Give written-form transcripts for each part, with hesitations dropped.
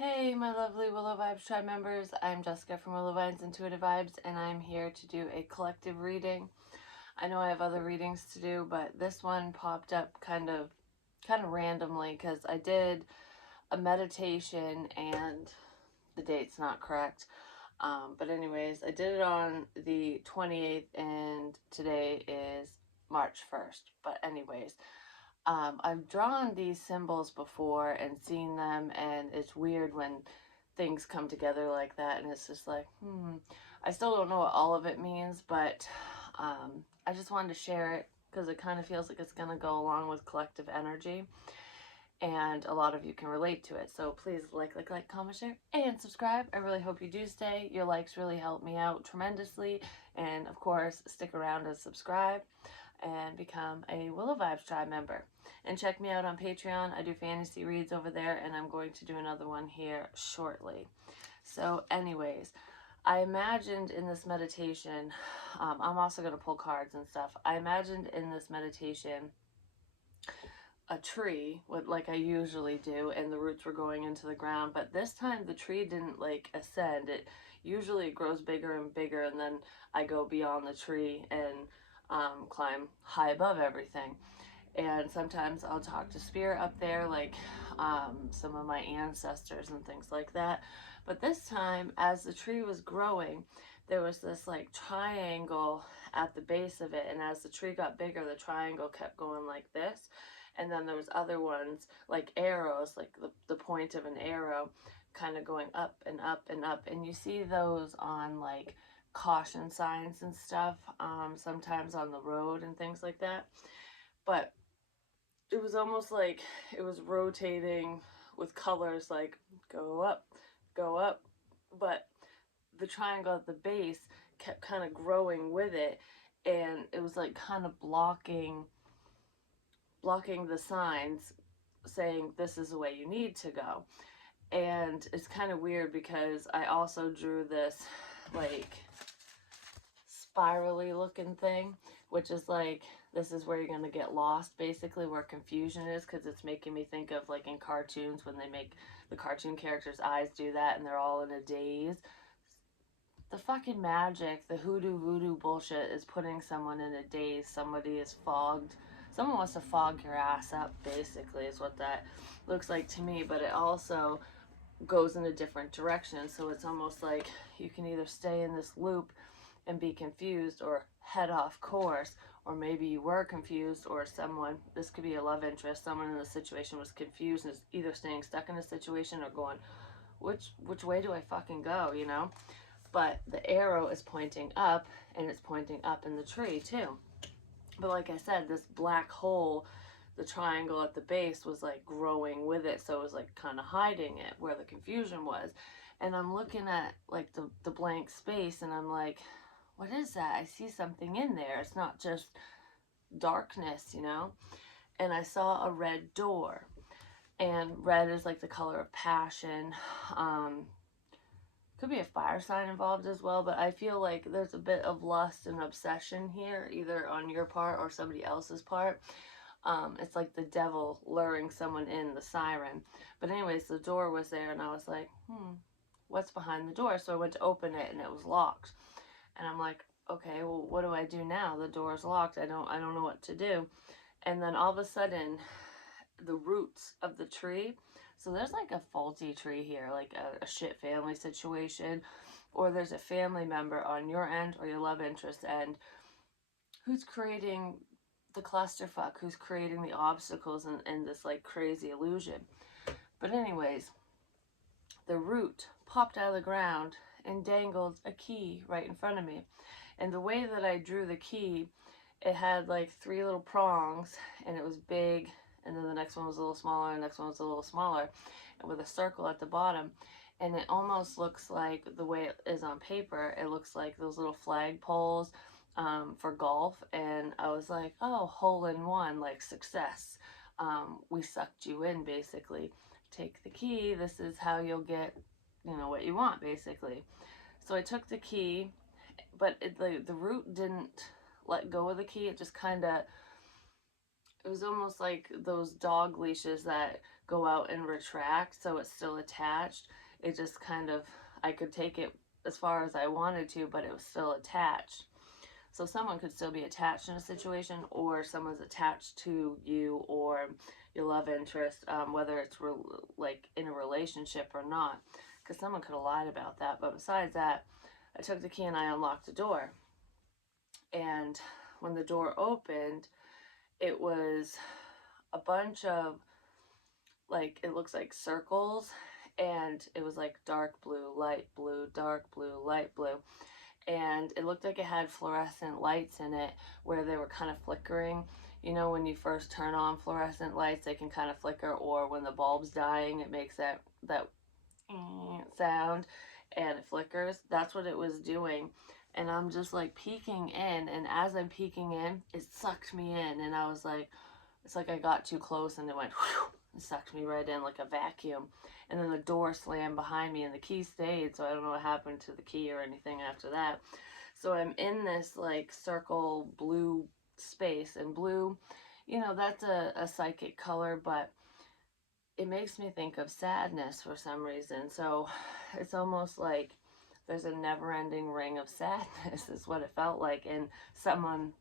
Hey, my lovely Willow Vibes Tribe members. I'm Jessica from Willow Vibes Intuitive Vibes, and I'm here to do a collective reading. I know I have other readings to do, but this one popped up kind of randomly because I did a meditation and the date's not correct. But anyways, I did it on the 28th, and today is March 1st. But anyways, I've drawn these symbols before and seen them, and it's weird when things come together like that, and it's just like, I still don't know what all of it means, but I just wanted to share it because it kind of feels like it's going to go along with collective energy, and a lot of you can relate to it. So please like, comment, share, and subscribe. I really hope you do stay. Your likes really help me out tremendously, and of course, stick around and subscribe and become a Willow Vibes Tribe member. And check me out on Patreon. I do fantasy reads over there, and I'm going to do another one here shortly. So anyways, I imagined in this meditation, I'm also going to pull cards and stuff. I imagined in this meditation a tree, like I usually do, and the roots were going into the ground, but this time the tree didn't like ascend. It usually grows bigger and bigger, and then I go beyond the tree and climb high above everything. And sometimes I'll talk to spirit up there, like some of my ancestors and things like that. But this time, as the tree was growing, there was this like triangle at the base of it, and as the tree got bigger, the triangle kept going like this. And then there was other ones like arrows, like the point of an arrow kind of going up and up and up. And you see those on like caution signs and stuff, sometimes on the road and things like that. But it was almost like it was rotating with colors like go up, but the triangle at the base kept kind of growing with it, and it was like kind of blocking the signs saying this is the way you need to go. And it's kind of weird because I also drew this like spirally looking thing, which is like this is where you're going to get lost, basically, where confusion is, because it's making me think of like in cartoons when they make the cartoon characters' eyes do that and they're all in a daze. The fucking magic, the hoodoo voodoo bullshit is putting someone in a daze. Somebody is fogged. Someone wants to fog your ass up, basically, is what that looks like to me. But it also goes in a different direction. So it's almost like you can either stay in this loop and be confused or head off course, or maybe you were confused, or someone, this could be a love interest, someone in the situation was confused and is either staying stuck in a situation or going, which way do I fucking go, you know? But the arrow is pointing up, and it's pointing up in the tree too. But like I said, this black hole, the triangle at the base, was like growing with it, so it was like kind of hiding it where the confusion was. And I'm looking at like the blank space, and I'm like, what is that? I see something in there. It's not just darkness, you know? And I saw a red door, and red is like the color of passion. Could be a fire sign involved as well, but I feel like there's a bit of lust and obsession here, either on your part or somebody else's part. It's like the devil luring someone in, the siren. But anyways, the door was there, and I was like, what's behind the door? So I went to open it, and it was locked. And I'm like, okay, well, what do I do now? The door's locked. I don't know what to do. And then all of a sudden, the roots of the tree. So there's like a faulty tree here, like a shit family situation, or there's a family member on your end or your love interest end who's creating the clusterfuck, who's creating the obstacles and this like crazy illusion. But anyways, the root popped out of the ground and dangled a key right in front of me. And the way that I drew the key, it had like 3 little prongs, and it was big, and then the next one was a little smaller, and the next one was a little smaller, and with a circle at the bottom. And it almost looks like, the way it is on paper, it looks like those little flag poles for golf. And I was like, oh, hole in one, like success. We sucked you in, basically. Take the key, this is how you'll get, you know, what you want, basically. So I took the key, but the root didn't let go of the key. It just kind of, it was almost like those dog leashes that go out and retract, so it's still attached. It just kind of, I could take it as far as I wanted to, but it was still attached. So someone could still be attached in a situation, or someone's attached to you or your love interest, whether it's like in a relationship or not, because someone could have lied about that. But besides that, I took the key and I unlocked the door. And when the door opened, it was a bunch of, like, it looks like circles, and it was like dark blue, light blue, dark blue, light blue, and it looked like it had fluorescent lights in it where they were kind of flickering. You know, when you first turn on fluorescent lights, they can kind of flicker, or when the bulb's dying, it makes that sound and it flickers. That's what it was doing. And I'm just like peeking in, and as I'm peeking in, it sucked me in, and I was like, it's like I got too close and it went whew, and sucked me right in like a vacuum. And then the door slammed behind me and the key stayed, so I don't know what happened to the key or anything after that. So I'm in this like circle blue space, and blue, you know, that's a psychic color, but it makes me think of sadness for some reason. So it's almost like there's a never-ending ring of sadness is what it felt like, and someone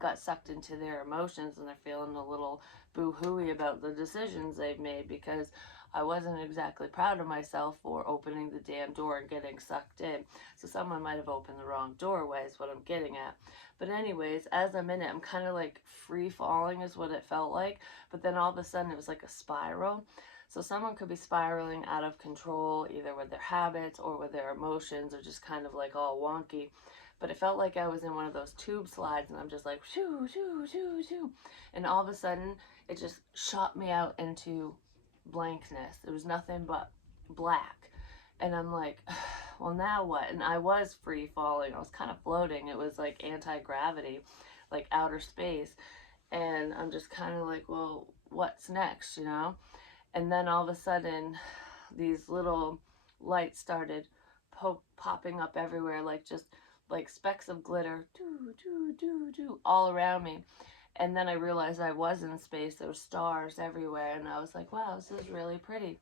got sucked into their emotions and they're feeling a little boo-hooey about the decisions they've made, because I wasn't exactly proud of myself for opening the damn door and getting sucked in. So someone might have opened the wrong doorway is what I'm getting at. But anyways, as I'm in it, I'm kind of like free falling is what it felt like. But then all of a sudden it was like a spiral. So someone could be spiraling out of control, either with their habits or with their emotions, or just kind of like all wonky. But it felt like I was in one of those tube slides, and I'm just like shoo shoo shoo shoo, and all of a sudden it just shot me out into blankness. It was nothing but black, and I'm like, well, now what? And I was free falling. I was kind of floating. It was like anti-gravity, like outer space, and I'm just kind of like, well, what's next, you know? And then all of a sudden these little lights started popping up everywhere, like just like specks of glitter, all around me. And then I realized I was in space. There were stars everywhere, and I was like, wow, this is really pretty.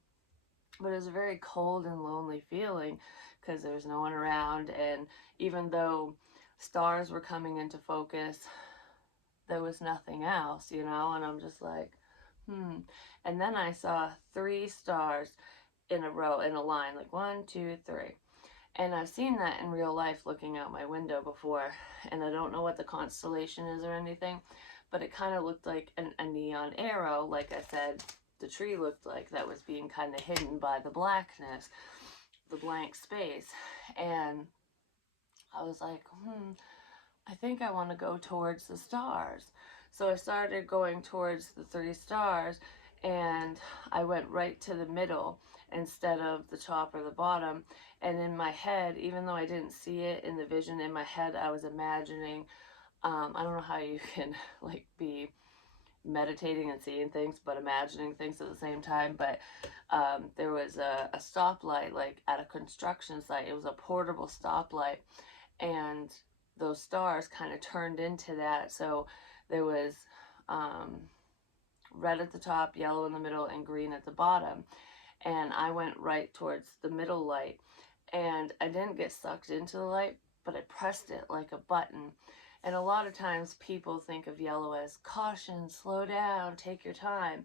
But it was a very cold and lonely feeling because there was no one around, and even though stars were coming into focus, there was nothing else, you know. And I'm just like, and then I saw 3 stars in a row, in a line, like 1, 2, 3. And I've seen that in real life looking out my window before, and I don't know what the constellation is or anything, but it kind of looked like a neon arrow, like I said, the tree looked like, that was being kind of hidden by the blackness, the blank space. And I was like, I think I want to go towards the stars. So I started going towards the 3 stars, and I went right to the middle instead of the top or the bottom. And in my head, even though I didn't see it in the vision, in my head I was imagining, I don't know how you can like be meditating and seeing things but imagining things at the same time, but there was a stoplight like at a construction site. It was a portable stoplight, and those stars kind of turned into that. So there was red at the top, yellow in the middle, and green at the bottom. And I went right towards the middle light, and I didn't get sucked into the light, but I pressed it like a button. And a lot of times people think of yellow as caution, slow down, take your time.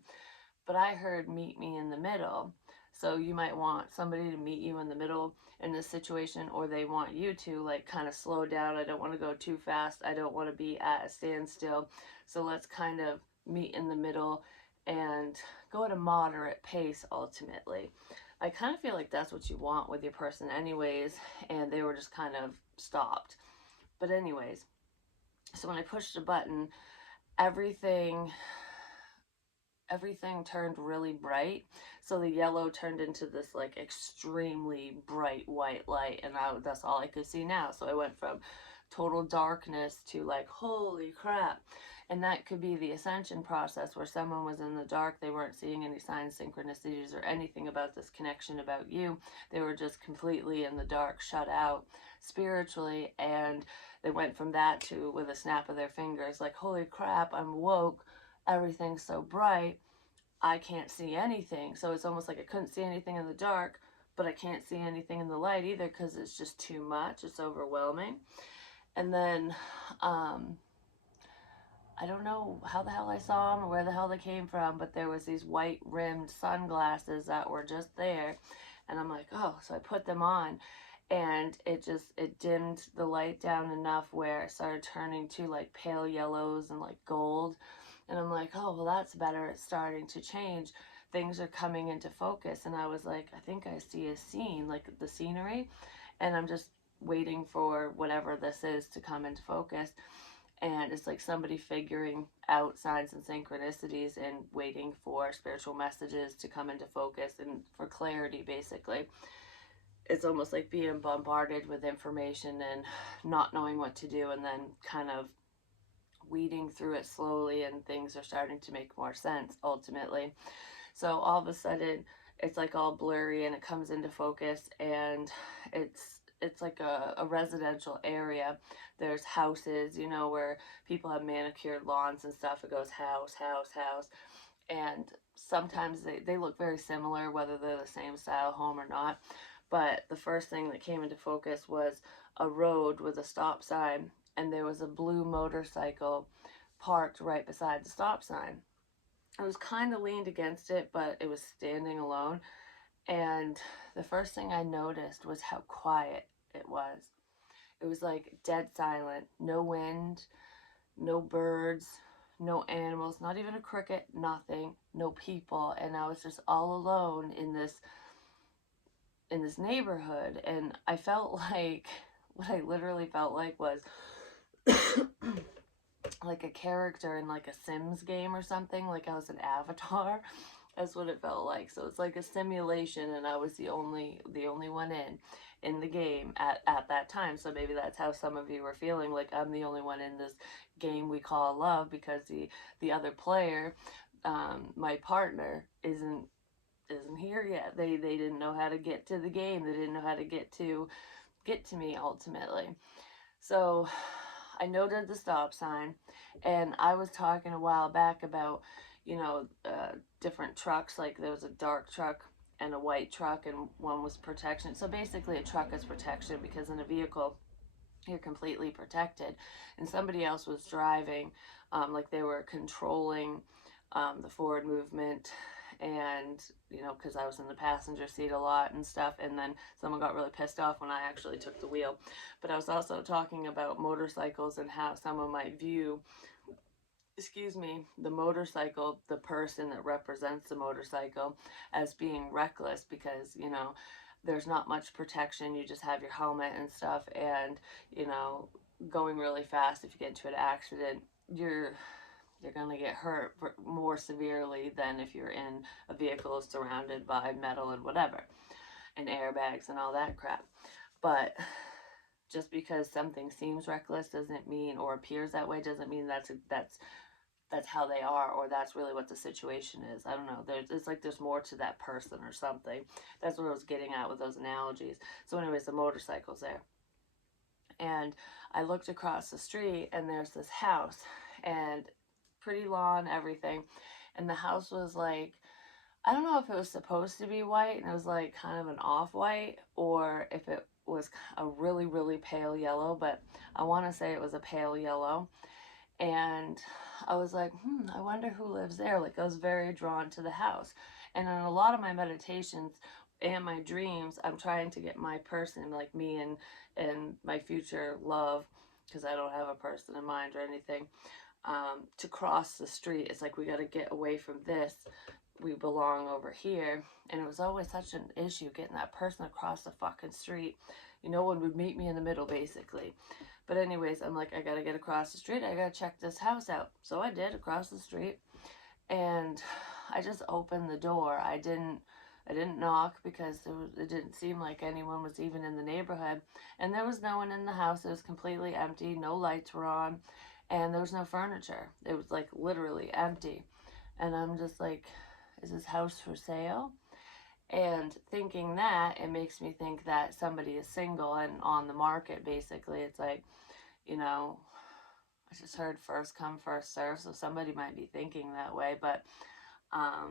But I heard meet me in the middle. So you might want somebody to meet you in the middle in this situation, or they want you to like kind of slow down. I don't want to go too fast. I don't want to be at a standstill. So let's kind of meet in the middle and go at a moderate pace ultimately. I kind of feel like that's what you want with your person anyways, and they were just kind of stopped. But anyways, so when I pushed the button, everything turned really bright. So the yellow turned into this like extremely bright white light, and that's all I could see now. So I went from total darkness to like, holy crap. And that could be the ascension process, where someone was in the dark, they weren't seeing any signs, synchronicities, or anything about this connection about you. They were just completely in the dark, shut out spiritually, and they went from that to, with a snap of their fingers, like, holy crap, I'm woke, everything's so bright, I can't see anything. So it's almost like I couldn't see anything in the dark, but I can't see anything in the light either because it's just too much. It's overwhelming. And then I don't know how the hell I saw them or where the hell they came from, but there was these white rimmed sunglasses that were just there. And I'm like, oh, so I put them on, and it dimmed the light down enough where it started turning to like pale yellows and like gold. And I'm like, oh, well, that's better. It's starting to change. Things are coming into focus. And I was like, I think I see a scene, like the scenery. And I'm just waiting for whatever this is to come into focus. And it's like somebody figuring out signs and synchronicities and waiting for spiritual messages to come into focus and for clarity, basically. It's almost like being bombarded with information and not knowing what to do, and then kind of weeding through it slowly, and things are starting to make more sense ultimately. So all of a sudden it's like all blurry and it comes into focus, and it's like a residential area. There's houses, you know, where people have manicured lawns and stuff. It goes house, house, house. And sometimes they look very similar, whether they're the same style home or not. But the first thing that came into focus was a road with a stop sign, and there was a blue motorcycle parked right beside the stop sign. I was kind of leaned against it, but it was standing alone. And the first thing I noticed was how quiet it was. It was like dead silent, no wind, no birds, no animals, not even a cricket, nothing, no people. And I was just all alone in this neighborhood. And I felt like what I literally felt like was like a character in like a Sims game or something, like I was an avatar. That's what it felt like. So it's like a simulation, and I was the only one in the game at that time. So maybe that's how some of you were feeling, like I'm the only one in this game we call love, because the other player, my partner, isn't here yet. They didn't know how to get to the game. They didn't know how to get to me ultimately. So I noted the stop sign, and I was talking a while back about, different trucks. Like there was a dark truck and a white truck, and one was protection. So basically, a truck is protection because in a vehicle, you're completely protected. And somebody else was driving, like they were controlling the forward movement, and because I was in the passenger seat a lot and stuff. And then someone got really pissed off when I actually took the wheel. But I was also talking about motorcycles and how someone might view, excuse me, the motorcycle, the person that represents the motorcycle, as being reckless, because there's not much protection. You just have your helmet and stuff, and going really fast. If you get into an accident, you're going to get hurt more severely than if you're in a vehicle surrounded by metal and whatever, and airbags and all that crap. But just because something seems reckless doesn't mean, or appears that way, doesn't mean that's how they are, or that's really what the situation is. I don't know. It's like there's more to that person or something. That's what I was getting at with those analogies. So anyways, the motorcycle's there. And I looked across the street, and there's this house, and pretty lawn, everything. And the house was like, I don't know if it was supposed to be white and it was like kind of an off-white, or if it was a really, really pale yellow, but I want to say it was a pale yellow. And I was like, I wonder who lives there. Like, I was very drawn to the house. And in a lot of my meditations and my dreams, I'm trying to get my person, like me and my future love, because I don't have a person in mind or anything, to cross the street. It's like, we got to get away from this. We belong over here. And it was always such an issue getting that person across the fucking street. No one would meet me in the middle, basically. But anyways, I'm like, I gotta get across the street. I gotta check this house out. So I did, across the street, and I just opened the door. I didn't knock, because it didn't seem like anyone was even in the neighborhood, and there was no one in the house. It was completely empty. No lights were on, and there was no furniture. It was like literally empty. And I'm just like, is this house for sale? And thinking that, it makes me think that somebody is single and on the market, basically. It's like, I just heard first come, first serve, so somebody might be thinking that way. But I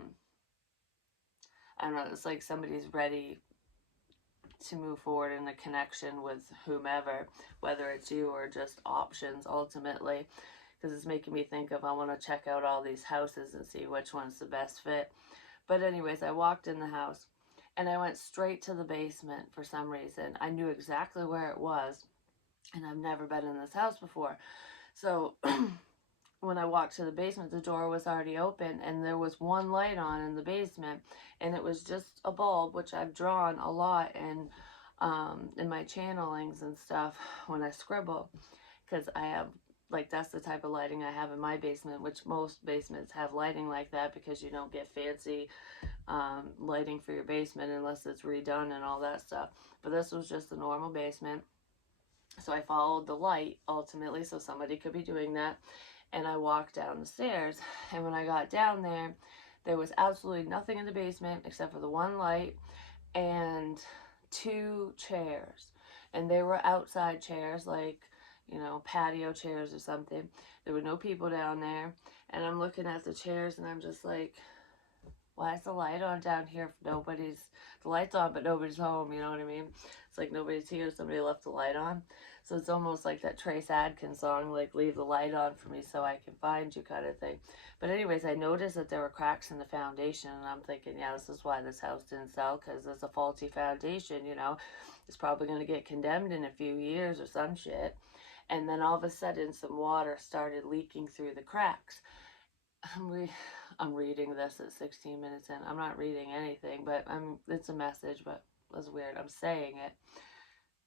don't know, it's like somebody's ready to move forward in a connection with whomever, whether it's you or just options ultimately. Because it's making me think of, I want to check out all these houses and see which one's the best fit. But anyways, I walked in the house and I went straight to the basement for some reason. I knew exactly where it was, and I've never been in this house before. So when I walked to the basement, the door was already open and there was one light on in the basement, and it was just a bulb, which I've drawn a lot in my channelings and stuff when I scribble, because I have, like, that's the type of lighting I have in my basement, which most basements have lighting like that because you don't get fancy lighting for your basement unless it's redone and all that stuff. But this was just a normal basement. So I followed the light ultimately, so somebody could be doing that. And I walked down the stairs. And when I got down there, there was absolutely nothing in the basement except for the one light and two chairs. And they were outside chairs, like, you know, patio chairs or something. There were no people down there. And I'm looking at the chairs and I'm just like, why is the light on down here if the light's on but nobody's home, you know what I mean? It's like nobody's here, somebody left the light on. So it's almost like that Trace Adkins song, like, leave the light on for me so I can find you, kind of thing. But anyways, I noticed that there were cracks in the foundation, and I'm thinking, yeah, this is why this house didn't sell, because it's a faulty foundation, you know? It's probably going to get condemned in a few years or some shit. And then all of a sudden, some water started leaking through the cracks. I'm reading this at 16 minutes in. I'm not reading anything, but it's a message, but it's weird. I'm saying it.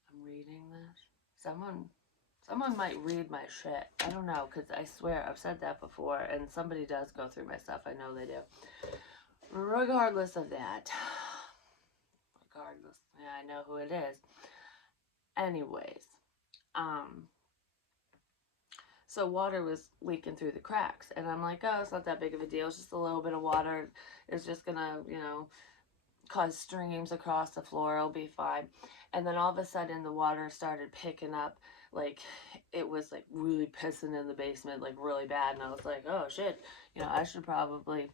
I'm reading this. Someone might read my shit. I don't know, because I swear I've said that before, and somebody does go through my stuff. I know they do. Regardless of that. Regardless. Yeah, I know who it is. Anyways. So water was leaking through the cracks. And I'm like, oh, it's not that big of a deal. It's just a little bit of water. It's just going to, you know, cause streams across the floor. It'll be fine. And then all of a sudden the water started picking up. Like, it was like really pissing in the basement, like really bad. And I was like, oh shit, you know, I should probably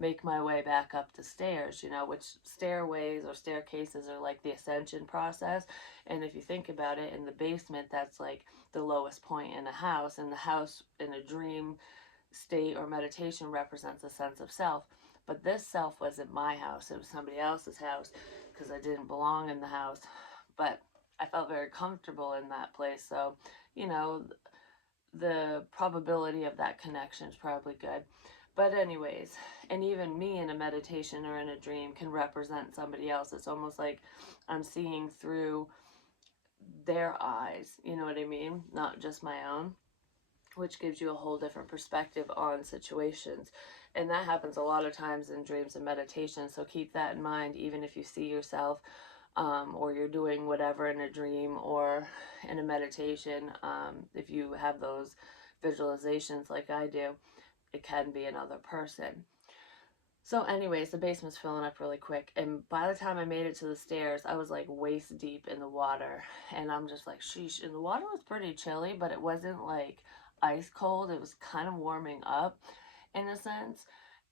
make my way back up the stairs, you know, which stairways or staircases are like the ascension process. And if you think about it, in the basement, that's like the lowest point in a house, and the house in a dream state or meditation represents a sense of self. But this self wasn't my house, it was somebody else's house, because I didn't belong in the house. But I felt very comfortable in that place, so, you know, the probability of that connection is probably good. But anyways, and even me in a meditation or in a dream can represent somebody else. It's almost like I'm seeing through their eyes, you know what I mean? Not just my own, which gives you a whole different perspective on situations. And that happens a lot of times in dreams and meditation. So keep that in mind, even if you see yourself or you're doing whatever in a dream or in a meditation. If you have those visualizations like I do, it can be another person. So anyways, the basement's filling up really quick, and by the time I made it to the stairs, I was like waist deep in the water, and I'm just like, sheesh. And the water was pretty chilly, but it wasn't like ice cold. It was kind of warming up in a sense.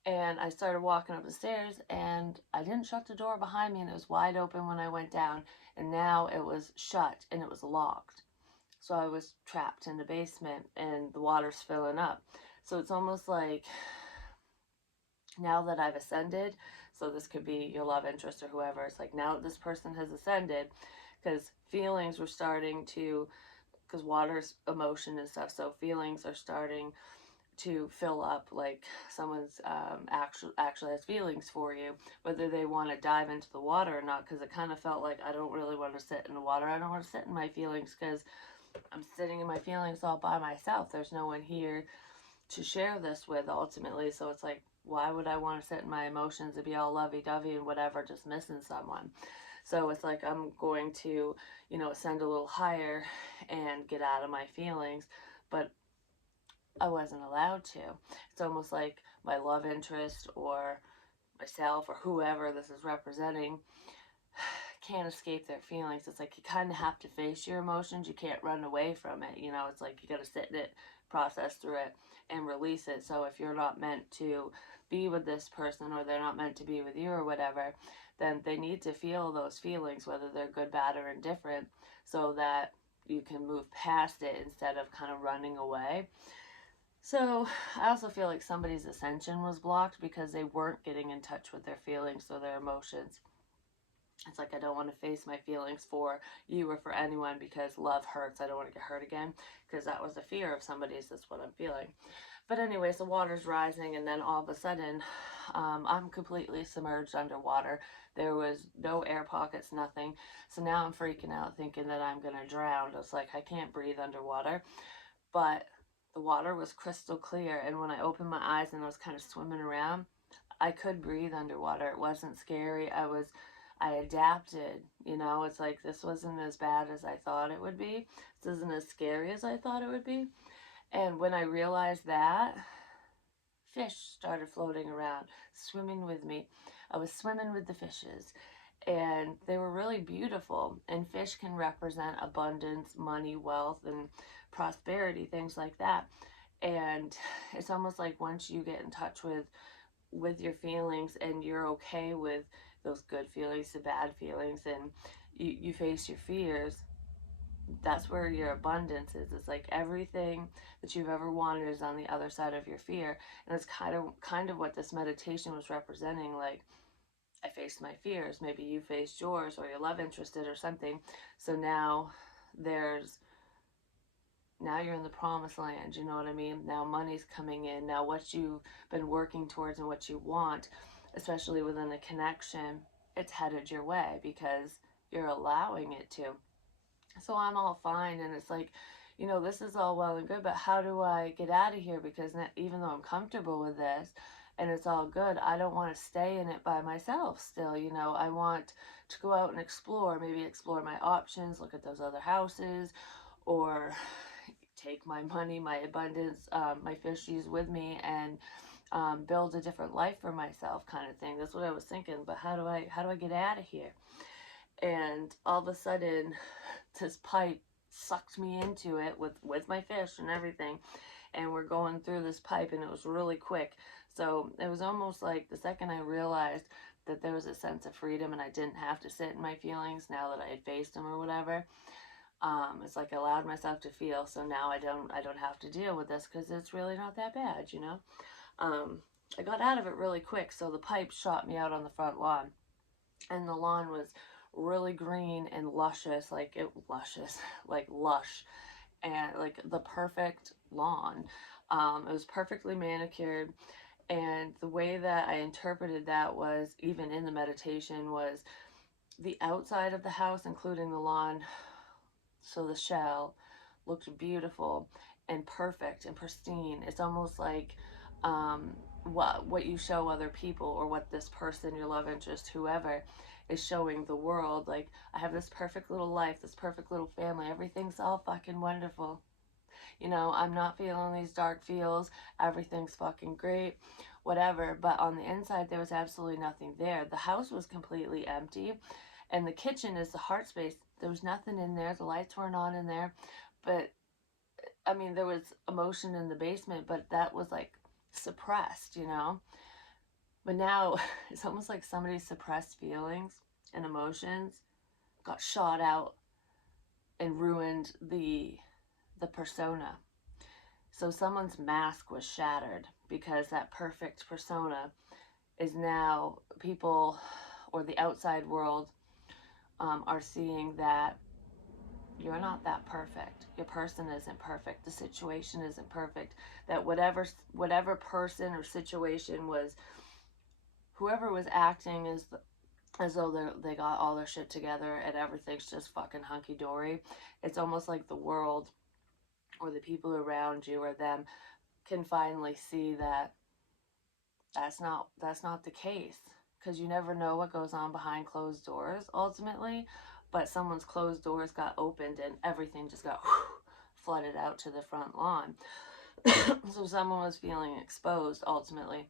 And I started walking up the stairs, and I didn't shut the door behind me, and it was wide open when I went down, and now it was shut and it was locked. So I was trapped in the basement, and the water's filling up. So it's almost like, now that I've ascended, so this could be your love interest or whoever, it's like, now that this person has ascended, because feelings were starting to, because water's emotion and stuff, so feelings are starting to fill up, like someone's actually has feelings for you, whether they want to dive into the water or not, because it kind of felt like, I don't really want to sit in the water. I don't want to sit in my feelings because I'm sitting in my feelings all by myself. There's no one here to share this with ultimately. So it's like, why would I want to sit in my emotions and be all lovey-dovey and whatever, just missing someone? So it's like, I'm going to, you know, ascend a little higher and get out of my feelings, but I wasn't allowed to. It's almost like my love interest or myself or whoever this is representing can't escape their feelings. It's like, you kind of have to face your emotions. You can't run away from it. You know, it's like you got to sit in it, process through it, and release it. So if you're not meant to be with this person, or they're not meant to be with you or whatever, then they need to feel those feelings, whether they're good, bad, or indifferent, so that you can move past it instead of kind of running away. So I also feel like somebody's ascension was blocked because they weren't getting in touch with their feelings or their emotions. It's like, I don't want to face my feelings for you or for anyone because love hurts. I don't want to get hurt again, because that was a fear of somebody's. That's what I'm feeling. But anyways, the water's rising, and then all of a sudden, I'm completely submerged underwater. There was no air pockets, nothing. So now I'm freaking out, thinking that I'm gonna drown. It's like, I can't breathe underwater. But the water was crystal clear, and when I opened my eyes and I was kind of swimming around, I could breathe underwater. It wasn't scary. I adapted, you know. It's like, this wasn't as bad as I thought it would be. This isn't as scary as I thought it would be. And when I realized that, fish started floating around, swimming with me. I was swimming with the fishes, and they were really beautiful. And fish can represent abundance, money, wealth, and prosperity, things like that. And it's almost like, once you get in touch with your feelings, and you're okay with those good feelings, the bad feelings, and you face your fears, that's where your abundance is. It's like, everything that you've ever wanted is on the other side of your fear. And it's kind of what this meditation was representing. Like, I faced my fears, maybe you faced yours, or your love interest did, or something. So there's now you're in the promised land, you know what I mean? Now money's coming in. Now what you've been working towards and what you want, especially within a connection, it's headed your way because you're allowing it to. So I'm all fine, and it's like, this is all well and good, but how do I get out of here? Because even though I'm comfortable with this and it's all good, I don't want to stay in it by myself still. I want to go out and explore, maybe explore my options, look at those other houses, or take my money, my abundance, my fishies with me, and build a different life for myself, kind of thing. That's what I was thinking. But how do I get out of here? And all of a sudden, this pipe sucked me into it with my fish and everything, and we're going through this pipe, and it was really quick. So it was almost like, the second I realized that there was a sense of freedom and I didn't have to sit in my feelings now that I had faced them or whatever, it's like I allowed myself to feel. So now I don't have to deal with this, because it's really not that bad. I got out of it really quick. So the pipe shot me out on the front lawn, and the lawn was really green and luscious, like lush, and like the perfect lawn. It was perfectly manicured, and the way that I interpreted that was, even in the meditation, was the outside of the house, including the lawn, so the shell looked beautiful and perfect and pristine. It's almost like, what you show other people, or what this person, your love interest, whoever, is showing the world. Like, I have this perfect little life, this perfect little family, everything's all fucking wonderful. I'm not feeling these dark feels, everything's fucking great, whatever. But on the inside, there was absolutely nothing there. The house was completely empty, and the kitchen is the heart space. There was nothing in there. The lights weren't on in there. But I mean, there was emotion in the basement, but that was like suppressed. But now it's almost like somebody's suppressed feelings and emotions got shot out and ruined the persona. So someone's mask was shattered, because that perfect persona is now, people, or the outside world, are seeing that you're not that perfect. Your person isn't perfect. The situation isn't perfect. That whatever person or situation was, whoever was acting as though they got all their shit together and everything's just fucking hunky dory. It's almost like the world, or the people around you, or them, can finally see that that's not the case, because you never know what goes on behind closed doors ultimately. But someone's closed doors got opened, and everything just got flooded out to the front lawn. So someone was feeling exposed ultimately,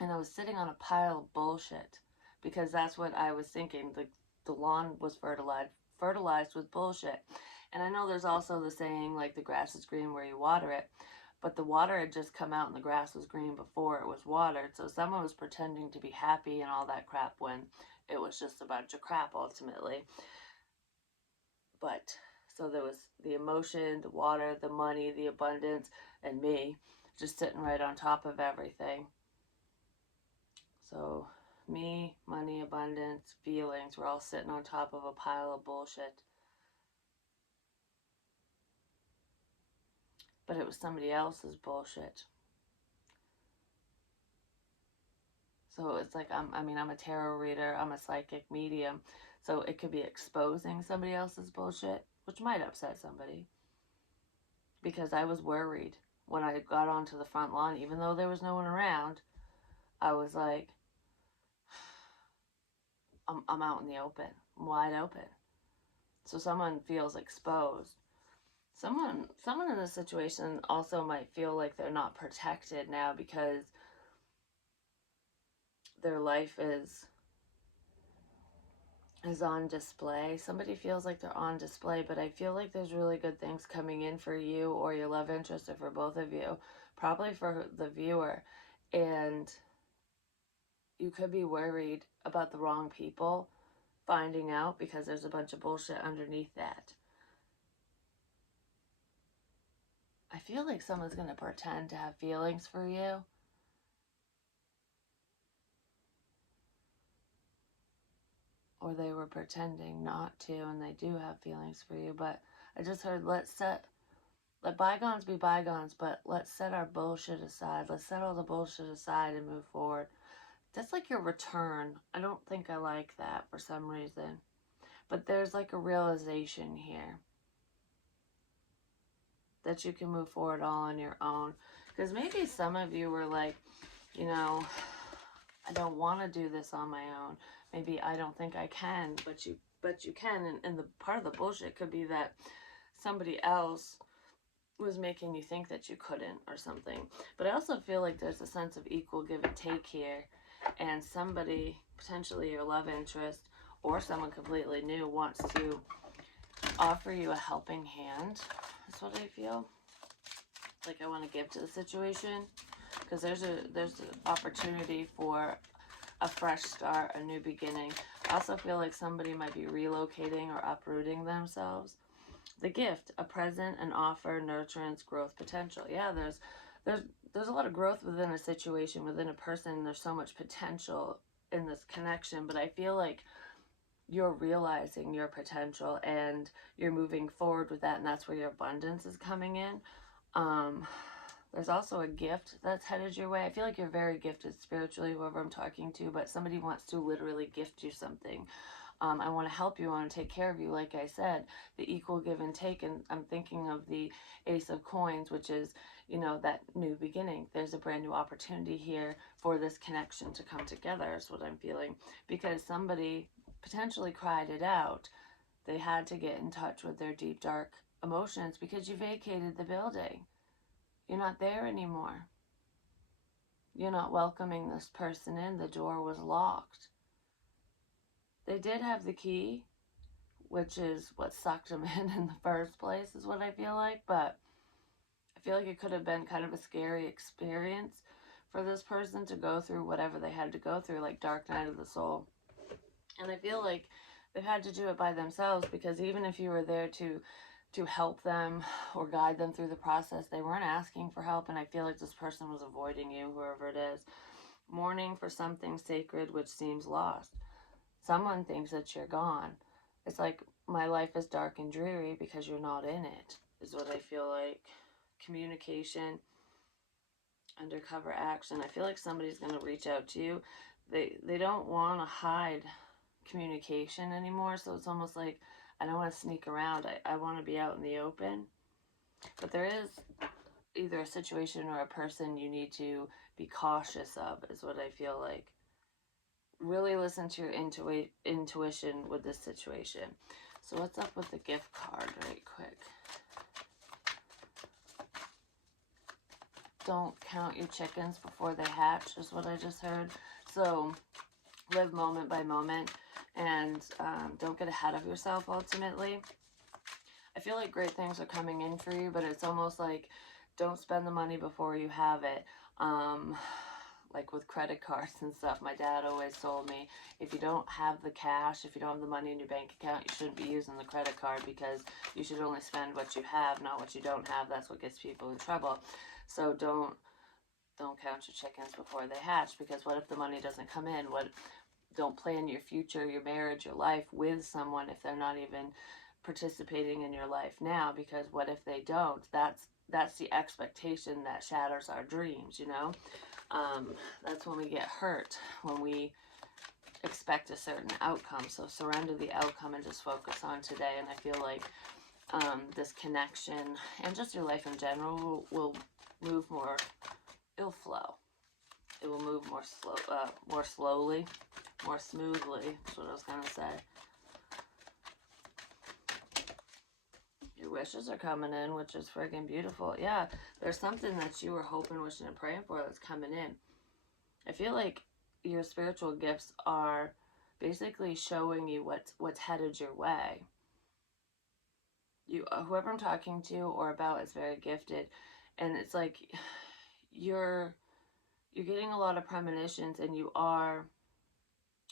and I was sitting on a pile of bullshit, because that's what I was thinking. The lawn was fertilized with bullshit. And I know there's also the saying, like, the grass is green where you water it, but the water had just come out and the grass was green before it was watered. So someone was pretending to be happy and all that crap when it was just a bunch of crap ultimately. But so there was the emotion, the water, the money, the abundance, and me just sitting right on top of everything. So me, money, abundance, feelings were all sitting on top of a pile of bullshit. But it was somebody else's bullshit. So it's like I'm a tarot reader, I'm a psychic medium, so it could be exposing somebody else's bullshit, which might upset somebody. Because I was worried when I got onto the front lawn, even though there was no one around. I was like, I'm out in the open, I'm wide open. So someone feels exposed. Someone in this situation also might feel like they're not protected now because their life is on display. Somebody feels like they're on display, but I feel like there's really good things coming in for you or your love interest, or for both of you, probably for the viewer. And you could be worried about the wrong people finding out, because there's a bunch of bullshit underneath that. I feel like someone's going to pretend to have feelings for you. Or they were pretending not to, and they do have feelings for you. But I just heard, let bygones be bygones, but let's set our bullshit aside. Let's set all the bullshit aside and move forward. That's like your return. I don't think I like that for some reason. But there's like a realization here that you can move forward all on your own. Because maybe some of you were like, I don't want to do this on my own. Maybe I don't think I can, but you can. And the part of the bullshit could be that somebody else was making you think that you couldn't or something. But I also feel like there's a sense of equal give and take here, and somebody, potentially your love interest or someone completely new, wants to offer you a helping hand. That's what I feel like I want to give to the situation, because there's an opportunity for a fresh start, a new beginning. I also feel like somebody might be relocating or uprooting themselves. The gift, a present, an offer, nurturance, growth potential. Yeah, there's a lot of growth within a situation, within a person. There's so much potential in this connection, but I feel like you're realizing your potential and you're moving forward with that, and that's where your abundance is coming in. There's also a gift that's headed your way. I feel like you're very gifted spiritually, whoever I'm talking to, but somebody wants to literally gift you something. I want to help you, I want to take care of you, like I said, the equal give and take. And I'm thinking of the Ace of Coins, which is, that new beginning. There's a brand new opportunity here for this connection to come together, is what I'm feeling. Because somebody potentially cried it out. They had to get in touch with their deep, dark emotions because you vacated the building. You're not there anymore. You're not welcoming this person in. The door was locked. They did have the key, which is what sucked them in the first place, is what I feel like. But I feel like it could have been kind of a scary experience for this person to go through whatever they had to go through, like dark night of the soul. And I feel like they've had to do it by themselves, because even if you were there to help them or guide them through the process, they weren't asking for help. And I feel like this person was avoiding you, whoever it is. Mourning for something sacred which seems lost. Someone thinks that you're gone. It's like, my life is dark and dreary because you're not in it, is what I feel like. Communication, undercover action. I feel like somebody's going to reach out to you. They don't want to hide communication anymore, so it's almost like, I don't want to sneak around. I want to be out in the open. But there is either a situation or a person you need to be cautious of, is what I feel like. Really listen to your intuition with this situation. So what's up with the gift card right quick? Don't count your chickens before they hatch, is what I just heard. So live moment by moment, and don't get ahead of yourself ultimately. I feel like great things are coming in for you, but it's almost like don't spend the money before you have it. Um, like with credit cards and stuff, my dad always told me, if you don't have the cash, if you don't have the money in your bank account, you shouldn't be using the credit card, because you should only spend what you have, not what you don't have. That's what gets people in trouble. So don't count your chickens before they hatch, because what if the money doesn't come in? Don't plan your future, your marriage, your life with someone if they're not even participating in your life now, because what if they don't? That's the expectation that shatters our dreams, you know? That's when we get hurt, when we expect a certain outcome. So surrender the outcome and just focus on today. And I feel like this connection and just your life in general will move more, it'll flow. It will move more slowly, more smoothly. That's what I was gonna say. Your wishes are coming in, which is friggin' beautiful. Yeah, there's something that you were hoping, wishing, and praying for that's coming in. I feel like your spiritual gifts are basically showing you what's headed your way. Whoever I'm talking to or about is very gifted, and it's like you're getting a lot of premonitions, and you are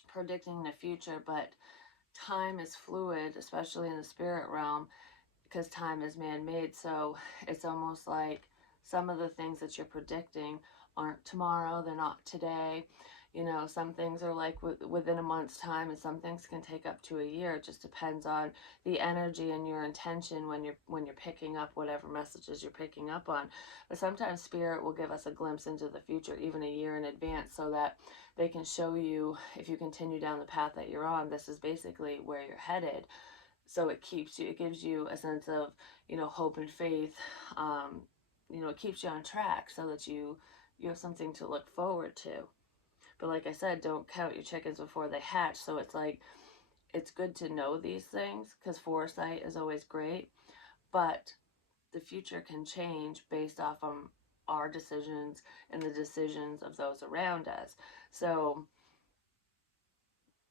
predicting the future, but time is fluid, especially in the spirit realm, because time is man-made. So it's almost like some of the things that you're predicting aren't tomorrow, they're not today. You know, some things are like within a month's time, and some things can take up to a year. It just depends on the energy and your intention when you're picking up whatever messages you're picking up on. But sometimes spirit will give us a glimpse into the future even a year in advance, so that they can show you, if you continue down the path that you're on, this is basically where you're headed. So it gives you a sense of, hope and faith. It keeps you on track, so that you have something to look forward to. But like I said, don't count your chickens before they hatch. So it's like, it's good to know these things, because foresight is always great, but the future can change based off on our decisions and the decisions of those around us. So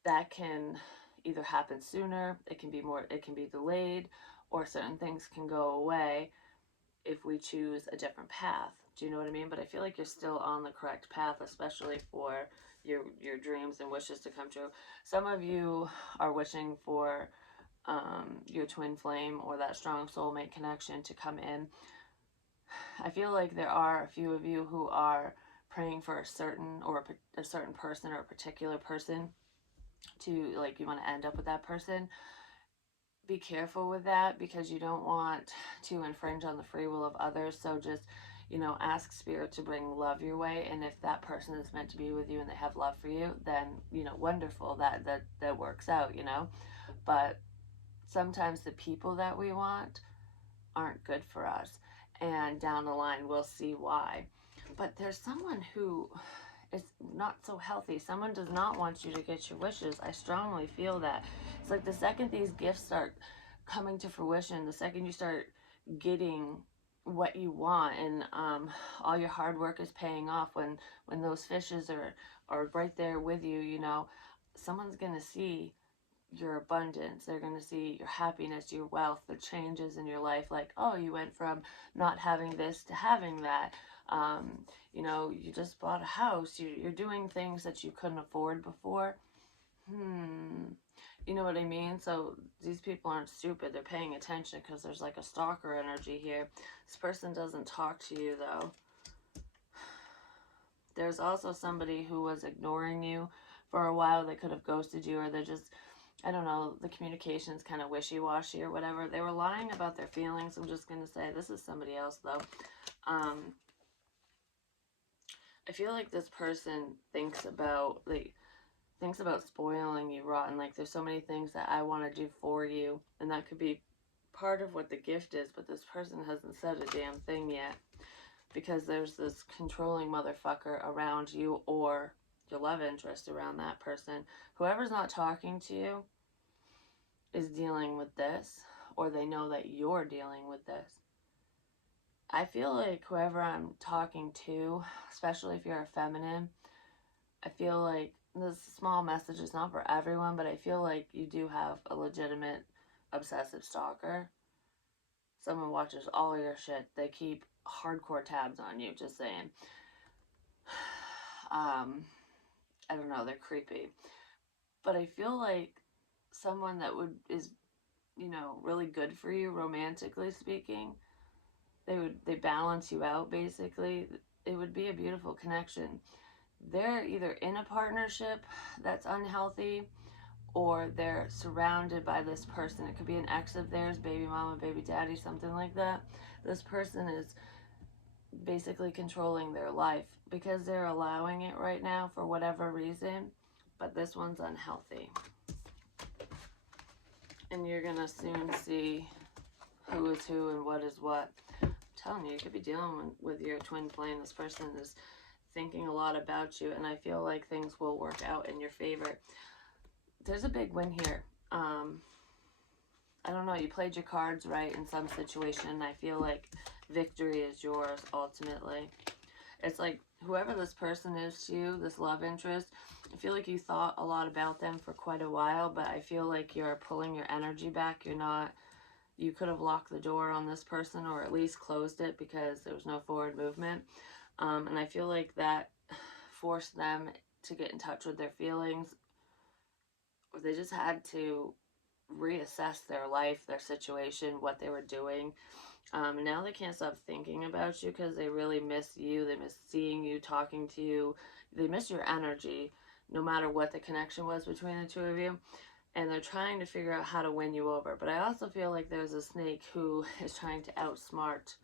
that can either happen sooner, it can be delayed, or certain things can go away if we choose a different path. Do you know what I mean? But I feel like you're still on the correct path, especially for your dreams and wishes to come true. Some of you are wishing for your twin flame or that strong soulmate connection to come in. I feel like there are a few of you who are praying for a certain person or a particular person to, like, you want to end up with that person. Be careful with that, because you don't want to infringe on the free will of others. So just, ask spirit to bring love your way. And if that person is meant to be with you and they have love for you, then, wonderful, that works out, But sometimes the people that we want aren't good for us. And down the line, we'll see why. But there's someone who is not so healthy. Someone does not want you to get your wishes. I strongly feel that. It's like the second these gifts start coming to fruition, the second you start getting what you want, and all your hard work is paying off, when those fishes are right there with you, someone's going to see your abundance. They're going to see your happiness, your wealth, the changes in your life. Like, oh, you went from not having this to having that. You just bought a house. You're doing things that you couldn't afford before. You know what I mean? So these people aren't stupid. They're paying attention, because there's like a stalker energy here. This person doesn't talk to you, though. There's also somebody who was ignoring you for a while. They could have ghosted you, or they're just, I don't know, the communication's kind of wishy-washy or whatever. They were lying about their feelings. I'm just going to say, this is somebody else, though. I feel like this person thinks about spoiling you rotten. Like, there's so many things that I want to do for you, and that could be part of what the gift is, but this person hasn't said a damn thing yet, because there's this controlling motherfucker around you, or your love interest around that person. Whoever's not talking to you is dealing with this, or they know that you're dealing with this. I feel like whoever I'm talking to, especially if you're a feminine, I feel like this small message is not for everyone, but I feel like you do have a legitimate obsessive stalker. Someone watches all your shit. They keep hardcore tabs on you, just saying. I don't know, they're creepy. But I feel like someone that is, you know, really good for you romantically speaking, they balance you out basically. It would be a beautiful connection. They're either in a partnership that's unhealthy, or they're surrounded by this person. It could be an ex of theirs, baby mama, baby daddy, something like that. This person is basically controlling their life because they're allowing it right now for whatever reason, but this one's unhealthy. And you're gonna soon see who is who and what is what. I'm telling you, you could be dealing with your twin flame. This person is thinking a lot about you, and I feel like things will work out in your favor. There's a big win here. I don't know, you played your cards right in some situation, and I feel like victory is yours ultimately. It's like whoever this person is to you, this love interest, I feel like you thought a lot about them for quite a while, but I feel like you're pulling your energy back. You could have locked the door on this person, or at least closed it, because there was no forward movement. And I feel like that forced them to get in touch with their feelings. They just had to reassess their life, their situation, what they were doing. And now they can't stop thinking about you because they really miss you. They miss seeing you, talking to you. They miss your energy, no matter what the connection was between the two of you. And they're trying to figure out how to win you over. But I also feel like there's a snake who is trying to outsmart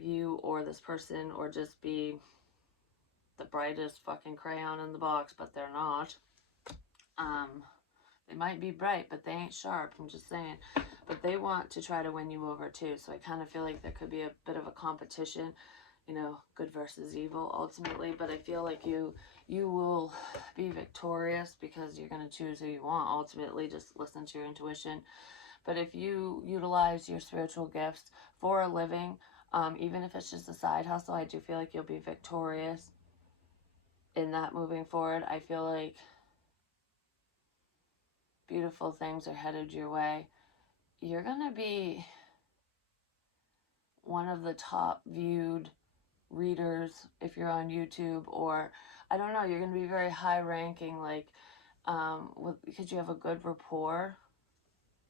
you or this person, or just be the brightest fucking crayon in the box, but they're not. They might be bright, but they ain't sharp. I'm just saying. But they want to try to win you over too. So I kind of feel like there could be a bit of a competition, you know, good versus evil ultimately. But I feel like you will be victorious because you're going to choose who you want ultimately. Just listen to your intuition. But if you utilize your spiritual gifts for a living, even if it's just a side hustle, I do feel like you'll be victorious in that moving forward. I feel like beautiful things are headed your way. You're going to be one of the top viewed readers if you're on YouTube, or I don't know, you're going to be very high ranking, like because you have a good rapport.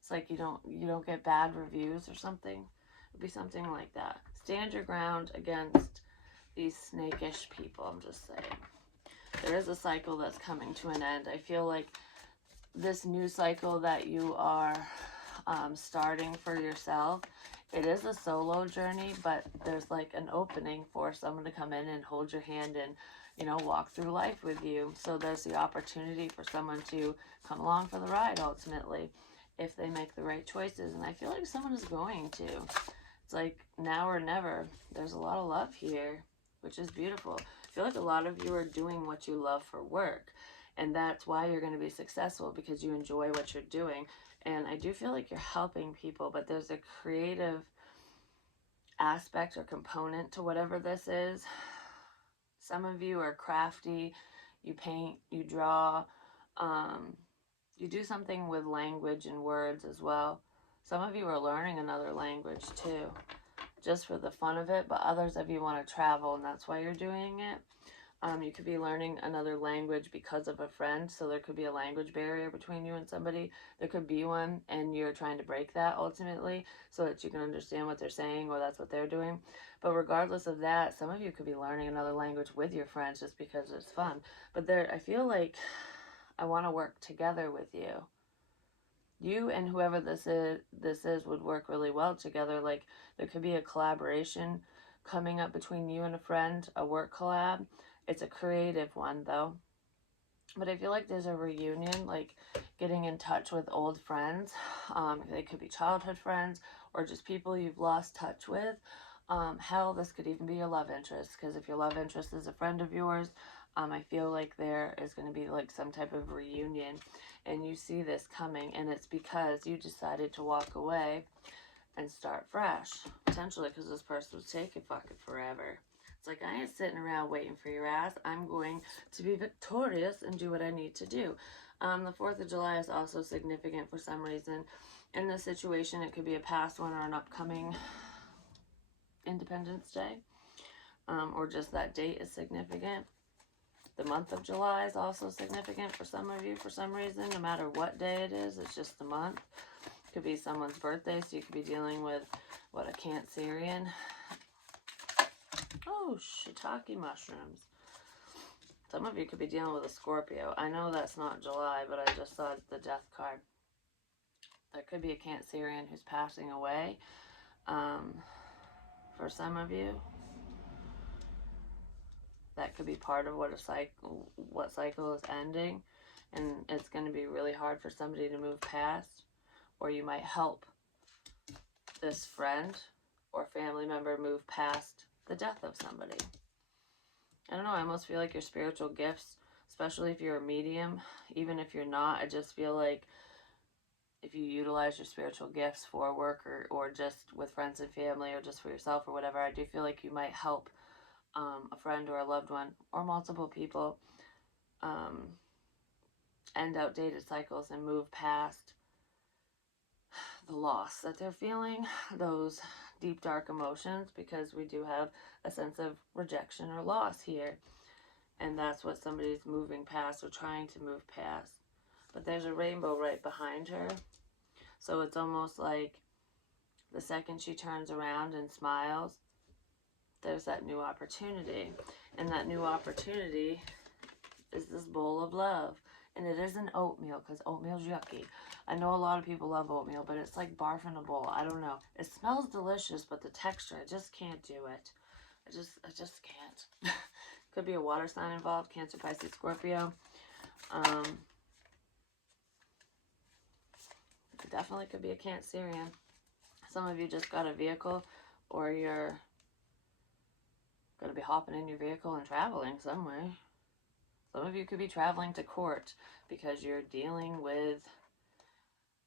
It's like you don't get bad reviews or something. It'd be something like that. Stand your ground against these snakish people. I'm just saying. There is a cycle that's coming to an end. I feel like this new cycle that you are starting for yourself, it is a solo journey, but there's like an opening for someone to come in and hold your hand and, you know, walk through life with you. So there's the opportunity for someone to come along for the ride ultimately, if they make the right choices. And I feel like someone is going to. It's like now or never. There's a lot of love here, which is beautiful. I feel like a lot of you are doing what you love for work, and that's why you're going to be successful, because you enjoy what you're doing. And I do feel like you're helping people, but there's a creative aspect or component to whatever this is. Some of you are crafty. You paint, you draw, you do something with language and words as well. Some of you are learning another language too, just for the fun of it, but others of you want to travel, and that's why you're doing it. You could be learning another language because of a friend, so there could be a language barrier between you and somebody. There could be one, and you're trying to break that ultimately so that you can understand what they're saying, or that's what they're doing. But regardless of that, some of you could be learning another language with your friends just because it's fun. But I feel like I want to work together with you. You and whoever this is would work really well together. Like there could be a collaboration coming up between you and a friend, a work collab. It's a creative one though. But I feel like there's a reunion, like getting in touch with old friends. They could be childhood friends or just people you've lost touch with. Hell, this could even be your love interest, because if your love interest is a friend of yours, I feel like there is going to be like some type of reunion, and you see this coming, and it's because you decided to walk away and start fresh, potentially because this person was taking fucking forever. It's like, I ain't sitting around waiting for your ass. I'm going to be victorious and do what I need to do. The 4th of July is also significant for some reason. In this situation, it could be a past one or an upcoming Independence Day, or just that date is significant. The month of July is also significant for some of you for some reason. No matter what day it is, it's just the month. It could be someone's birthday, so you could be dealing with, what, a Cancerian. Oh, shiitake mushrooms. Some of you could be dealing with a Scorpio. I know that's not July, but I just saw the death card. There could be a Cancerian who's passing away. For some of you, that could be part of what cycle is ending, and it's going to be really hard for somebody to move past, or you might help this friend or family member move past the death of somebody. I don't know, I almost feel like your spiritual gifts, especially if you're a medium, even if you're not, I just feel like if you utilize your spiritual gifts for work or just with friends and family or just for yourself or whatever, I do feel like you might help a friend or a loved one or multiple people end outdated cycles and move past the loss that they're feeling, those deep dark emotions, because we do have a sense of rejection or loss here, and that's what somebody's moving past or trying to move past. But there's a rainbow right behind her, so it's almost like the second she turns around and smiles, there's that new opportunity, and that new opportunity is this bowl of love. And it isn't oatmeal, because oatmeal's yucky. I know a lot of people love oatmeal, but it's like barf in a bowl. I don't know. It smells delicious, but the texture, I just can't do it. I just can't. Could be a water sign involved, Cancer, Pisces, Scorpio. It definitely could be a Cancerian. Some of you just got a vehicle, or you're going to be hopping in your vehicle and traveling somewhere. Some of you could be traveling to court because you're dealing with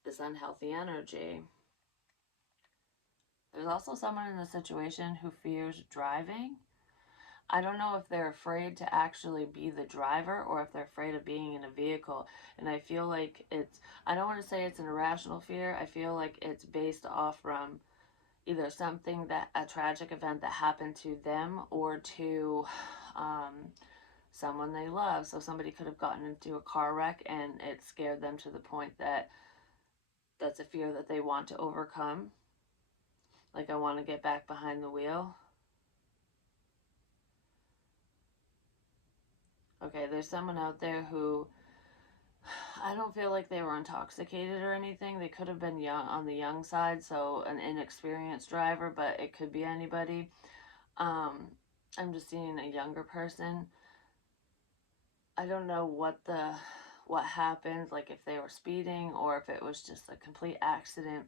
this unhealthy energy. There's also someone in the situation who fears driving. I don't know if they're afraid to actually be the driver or if they're afraid of being in a vehicle. And I feel like I don't want to say it's an irrational fear. I feel like it's based off from either something a tragic event that happened to them or to someone they love. So somebody could have gotten into a car wreck and it scared them to the point that that's a fear that they want to overcome. Like, I want to get back behind the wheel. Okay, there's someone out there who, I don't feel like they were intoxicated or anything. They could have been young, on the young side, so an inexperienced driver, but it could be anybody. I'm just seeing a younger person. I don't know what happened, like if they were speeding or if it was just a complete accident,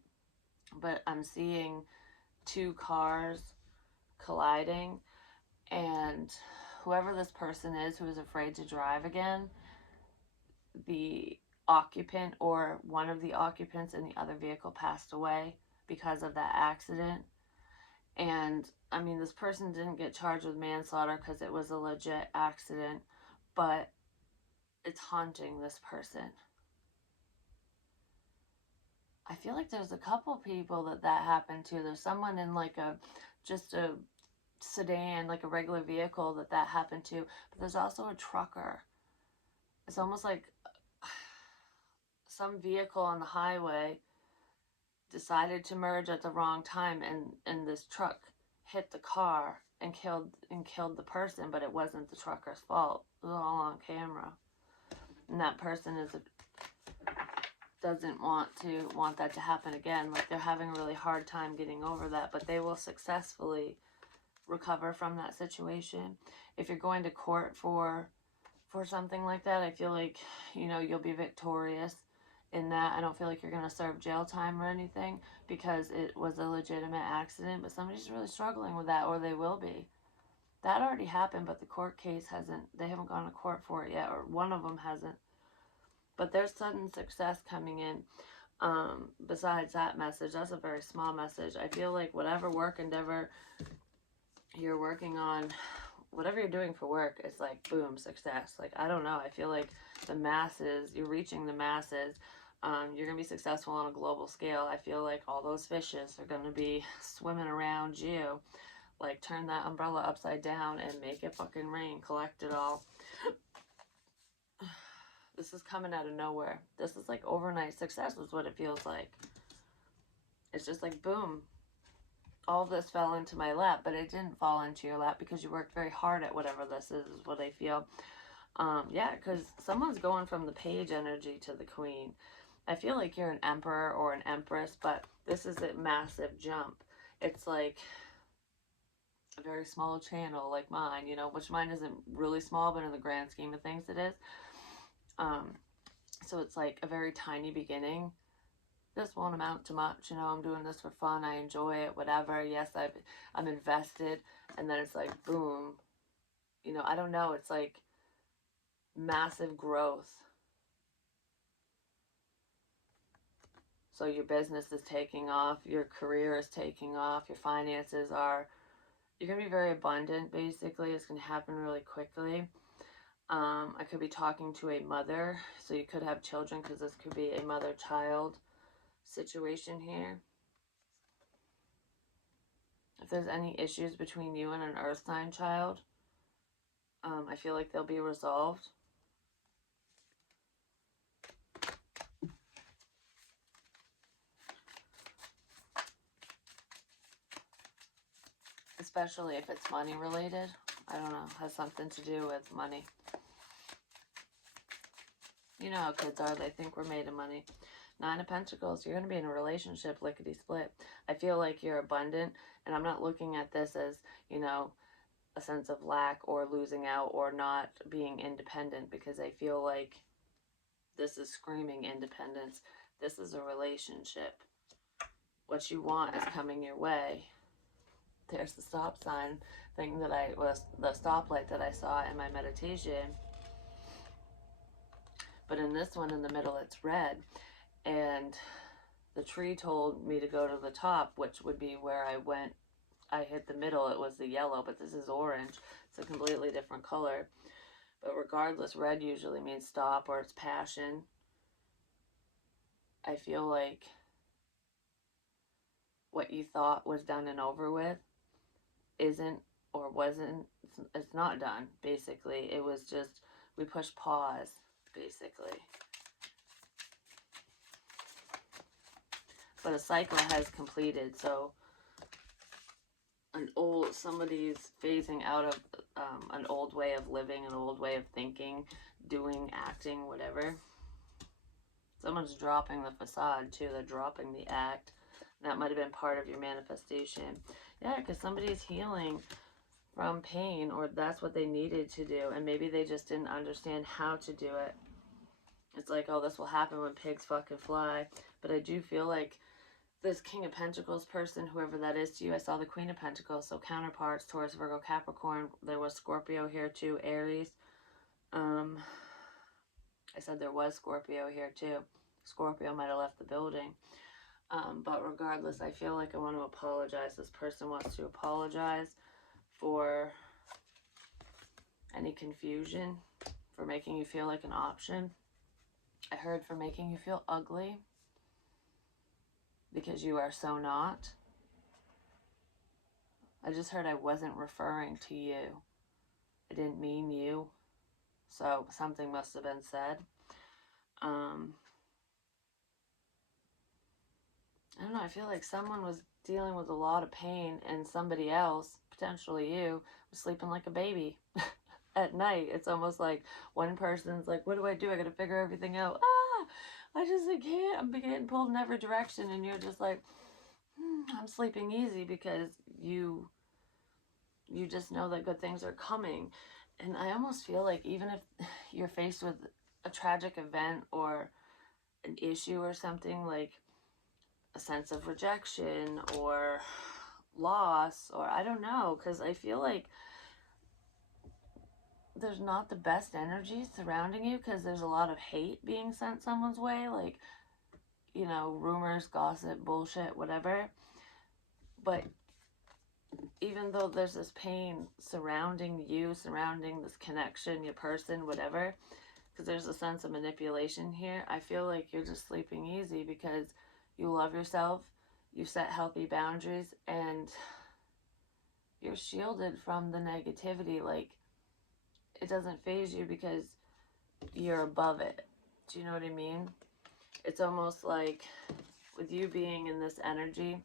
but I'm seeing two cars colliding, and whoever this person is who is afraid to drive again, the occupant or one of the occupants in the other vehicle passed away because of that accident. And I mean, this person didn't get charged with manslaughter because it was a legit accident, but it's haunting this person. I feel like there's a couple people that happened to. There's someone in like just a sedan, like a regular vehicle that happened to, but there's also a trucker. It's almost like some vehicle on the highway decided to merge at the wrong time, and this truck hit the car and killed the person, but it wasn't the trucker's fault. It was all on camera. And that person doesn't want that to happen again. Like, they're having a really hard time getting over that, but they will successfully recover from that situation. If you're going to court for something like that, I feel like, you'll be victorious in that. I don't feel like you're going to serve jail time or anything because it was a legitimate accident, but somebody's really struggling with that, or they will be. That already happened, but the court case they haven't gone to court for it yet, or one of them hasn't. But there's sudden success coming in. Besides that message, that's a very small message. I feel like whatever work endeavor you're working on, whatever you're doing for work, it's like, boom, success. Like, I don't know. I feel like the masses, you're reaching the masses. You're going to be successful on a global scale. I feel like all those fishes are going to be swimming around you. Like, turn that umbrella upside down and make it fucking rain. Collect it all. This is coming out of nowhere. This is like overnight success is what it feels like. It's just like, boom. All of this fell into my lap, but it didn't fall into your lap because you worked very hard at whatever this is what I feel. Yeah, because someone's going from the page energy to the queen. I feel like you're an emperor or an empress, but this is a massive jump. It's like a very small channel like mine, you know, which mine isn't really small, but in the grand scheme of things it is. So it's like a very tiny beginning. This won't amount to much, you know, I'm doing this for fun, I enjoy it, whatever. Yes, I'm invested, and then it's like, boom, you know, I don't know, it's like massive growth. So your business is taking off, your career is taking off, your finances are, you're going to be very abundant, basically. It's going to happen really quickly. I could be talking to a mother, so you could have children, because this could be a mother-child situation here. If there's any issues between you and an earth sign child, I feel like they'll be resolved. Especially if it's money related. I don't know, has something to do with money. You know how kids are, they think we're made of money. 9 of Pentacles, you're going to be in a relationship lickety-split. I feel like you're abundant, and I'm not looking at this as, you know, a sense of lack or losing out or not being independent, because I feel like this is screaming independence. This is a relationship. What you want is coming your way. There's the stop sign thing that the stoplight that I saw in my meditation. But in this one in the middle, it's red. And the tree told me to go to the top, which would be where I went. I hit the middle, it was the yellow, but this is orange. It's a completely different color. But regardless, red usually means stop, or it's passion. I feel like what you thought was done and over with isn't, or wasn't, it's not done, basically. It was just, we pushed pause, basically. But a cycle has completed, so somebody's phasing out of an old way of living, an old way of thinking, doing, acting, whatever. Someone's dropping the facade too. They're dropping the act. That might have been part of your manifestation. Yeah, because somebody's healing from pain, or that's what they needed to do, and maybe they just didn't understand how to do it. It's like, oh, this will happen when pigs fucking fly. But I do feel like this King of Pentacles person, whoever that is to you, I saw the Queen of Pentacles, so counterparts, Taurus, Virgo, Capricorn. There was Scorpio here too, Aries. I said there was Scorpio here too. Scorpio might have left the building. But regardless, I feel like I want to apologize. This person wants to apologize for any confusion, for making you feel like an option. I heard for making you feel ugly, because you are so not. I just heard I wasn't referring to you. I didn't mean you. So something must have been said. I don't know, I feel like someone was dealing with a lot of pain, and somebody else, potentially you, was sleeping like a baby at night. It's almost like one person's like, what do? I gotta figure everything out. I can't. I'm getting pulled in every direction, and you're just like, I'm sleeping easy, because you just know that good things are coming. And I almost feel like even if you're faced with a tragic event or an issue or something, like a sense of rejection or loss, or I don't know, because I feel like there's not the best energy surrounding you, because there's a lot of hate being sent someone's way, like, you know, rumors, gossip, bullshit, whatever. But even though there's this pain surrounding you, surrounding this connection, your person, whatever, because there's a sense of manipulation here, I feel like you're just sleeping easy, because you love yourself, you set healthy boundaries, and you're shielded from the negativity. Like, it doesn't phase you because you're above it. Do you know what I mean? It's almost like with you being in this energy,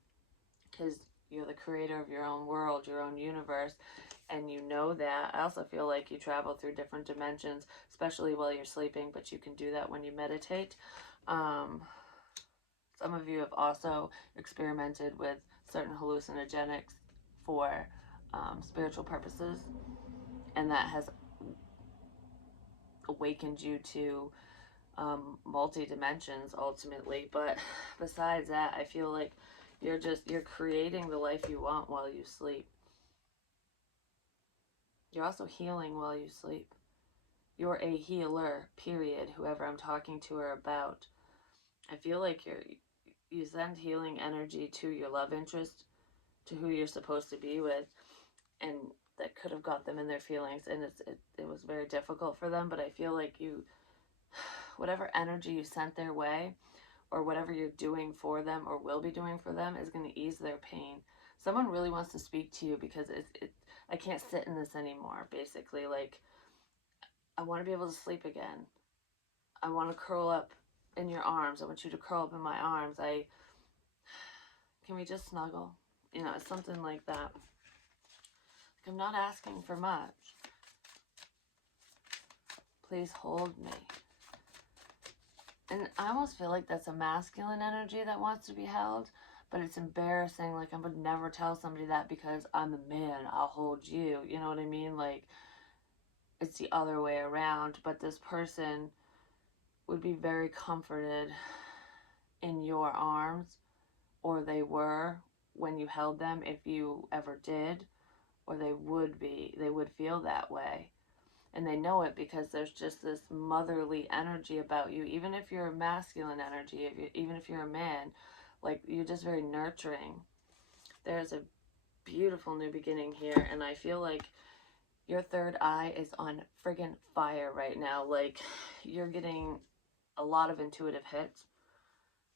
because you're the creator of your own world, your own universe, and you know that. I also feel like you travel through different dimensions, especially while you're sleeping, but you can do that when you meditate. Some of you have also experimented with certain hallucinogenics for spiritual purposes, and that has awakened you to multi dimensions ultimately. But besides that, I feel like you're creating the life you want while you sleep. You're also healing while you sleep. You're a healer, period, whoever I'm talking to or about. I feel like you send healing energy to your love interest, to who you're supposed to be with, and that could have got them in their feelings, and it was very difficult for them. But I feel like whatever energy you sent their way, or whatever you're doing for them or will be doing for them, is going to ease their pain. Someone really wants to speak to you because I can't sit in this anymore, basically. Like, I want to be able to sleep again. I want to curl up in your arms. I want you to curl up in my arms. Can we just snuggle? You know, it's something like that. Like, I'm not asking for much. Please hold me. And I almost feel like that's a masculine energy that wants to be held, but it's embarrassing. Like, I would never tell somebody that because I'm a man, I'll hold you. You know what I mean? Like, it's the other way around. But this person would be very comforted in your arms, or they were when you held them, if you ever did, or they would feel that way. And they know it because there's just this motherly energy about you. Even if you're a masculine energy, even if you're a man, like, you're just very nurturing. There's a beautiful new beginning here, and I feel like your third eye is on friggin' fire right now. Like, you're getting a lot of intuitive hits,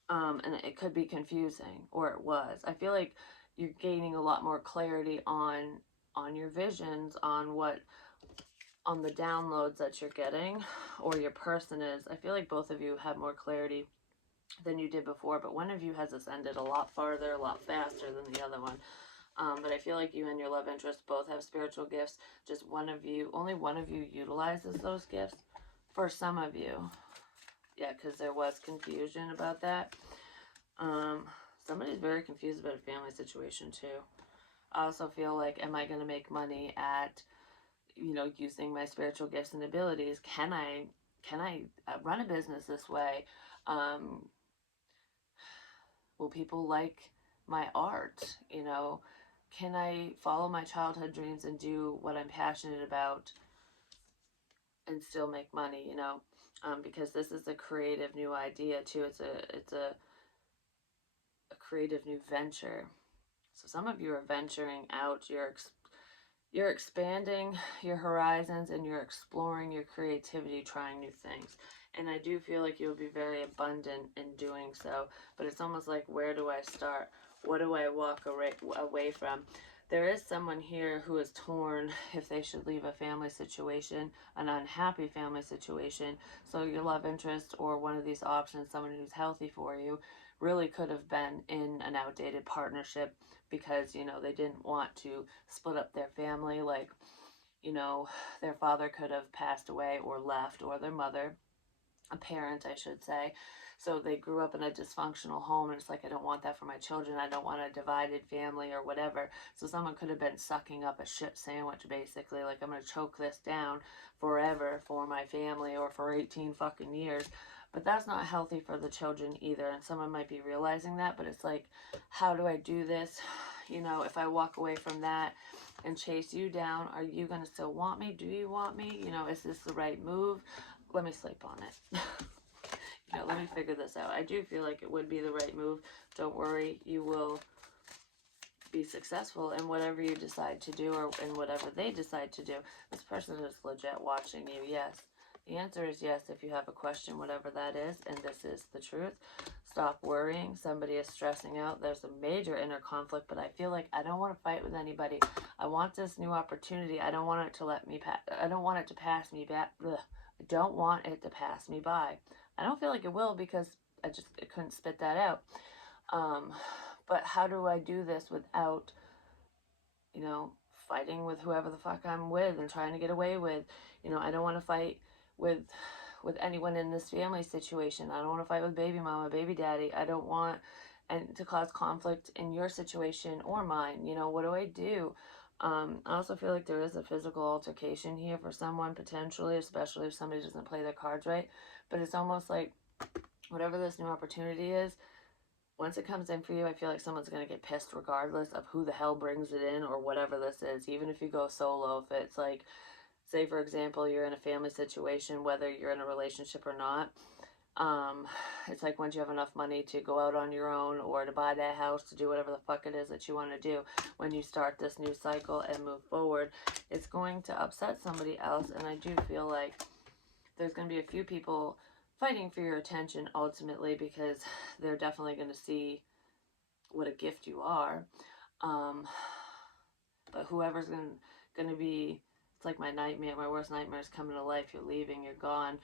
and it could be confusing, or it was. I feel like you're gaining a lot more clarity on your visions, on the downloads that you're getting, or your person is. I feel like both of you have more clarity than you did before, but one of you has ascended a lot farther, a lot faster than the other one. But I feel like you and your love interest both have spiritual gifts. Just only one of you utilizes those gifts. For some of you. Yeah, because there was confusion about that. Somebody's very confused about a family situation too. I also feel like, am I going to make money at, using my spiritual gifts and abilities? Can I run a business this way? Will people like my art? Can I follow my childhood dreams and do what I'm passionate about and still make money? Because this is a creative new idea too. It's a creative new venture. So some of you are venturing out. You're expanding your horizons, and you're exploring your creativity, trying new things. And I do feel like you'll be very abundant in doing so. But it's almost like, where do I start? What do I walk away from? There is someone here who is torn if they should leave a family situation, an unhappy family situation. So your love interest, or one of these options, someone who's healthy for you, really could have been in an outdated partnership because, they didn't want to split up their family. Like, their father could have passed away or left, or their mother, a parent, I should say. So they grew up in a dysfunctional home, and it's like, I don't want that for my children. I don't want a divided family or whatever. So someone could have been sucking up a shit sandwich, basically. Like, I'm going to choke this down forever for my family, or for 18 fucking years. But that's not healthy for the children either. And someone might be realizing that, but it's like, how do I do this? If I walk away from that and chase you down, are you going to still want me? Do you want me? Is this the right move? Let me sleep on it. Let me figure this out. I do feel like it would be the right move. Don't worry, you will be successful in whatever you decide to do, or in whatever they decide to do. This person is legit watching you, yes. The answer is yes if you have a question, whatever that is, and this is the truth. stop worrying. Somebody is stressing out. There's a major inner conflict, but I feel like I don't want to fight with anybody. I want this new opportunity. I don't want it to I don't want it to pass me back. I don't want it to pass me by. I don't feel like it will because I couldn't spit that out. But how do I do this without, you know, fighting with whoever the fuck I'm with and trying to get away with? You know, I don't want to fight with anyone in this family situation. I don't want to fight with baby mama, baby daddy. I don't want and to cause conflict in your situation or mine. You know, what do I do? I also feel like there is a physical altercation here for someone potentially, especially if somebody doesn't play their cards right. But it's almost like whatever this new opportunity is, once it comes in for you, I feel like someone's going to get pissed regardless of who the hell brings it in or whatever this is. Even if you go solo, if it's like, say for example, you're in a family situation, whether you're in a relationship or not, it's like once you have enough money to go out on your own or to buy that house, to do whatever the fuck it is that you want to do, when you start this new cycle and move forward, it's going to upset somebody else. And I do feel like there's going to be a few people fighting for your attention ultimately, because they're definitely going to see what a gift you are. But whoever's going to be, it's like my nightmare, my worst nightmare is coming to life. You're leaving, you're gone.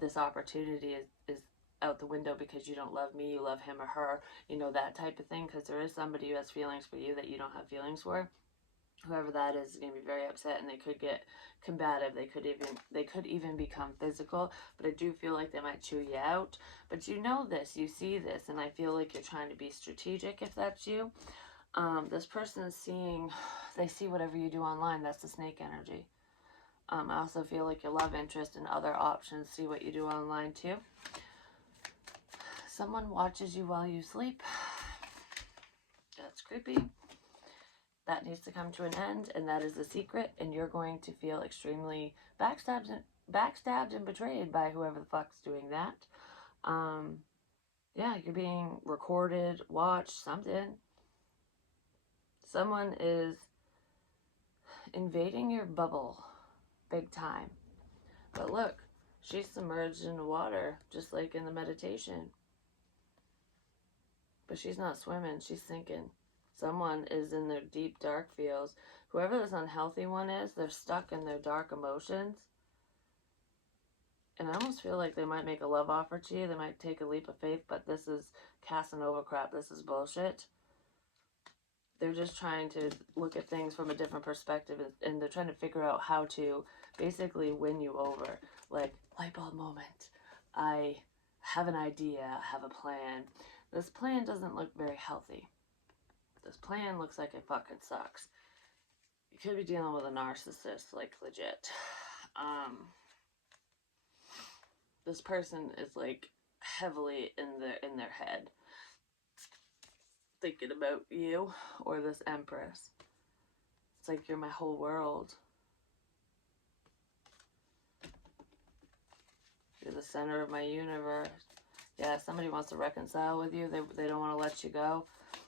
This opportunity is out the window because you don't love me, you love him or her, you know, that type of thing. Because there is somebody who has feelings for you that you don't have feelings for. Whoever that is going to be very upset, and they could get combative. They could even become physical. But I do feel like they might chew you out. But you know this, you see this, and I feel like you're trying to be strategic if that's you. This person is seeing, they see whatever you do online. That's the snake energy. I also feel like your love interest and other options see what you do online too. Someone watches you while you sleep. That's creepy. That needs to come to an end, and that is the secret, and you're going to feel extremely backstabbed and betrayed by whoever the fuck's doing that. Yeah, you're being recorded, watched, something. Someone is invading your bubble big time. But look, she's submerged in the water, just like in the meditation. But she's not swimming, she's sinking. Someone is in their deep, dark feels. Whoever this unhealthy one is, they're stuck in their dark emotions. And I almost feel like they might make a love offer to you. They might take a leap of faith, but this is Casanova crap. This is bullshit. They're just trying to look at things from a different perspective, and they're trying to figure out how to basically win you over. Like, light bulb moment. I have an idea, I have a plan. This plan doesn't look very healthy. This plan looks like it fucking sucks. You could be dealing with a narcissist, like legit. This person is like heavily in their head, thinking about you or this empress. It's like, you're my whole world. You're the center of my universe. Yeah, somebody wants to reconcile with you. They don't want to let you go.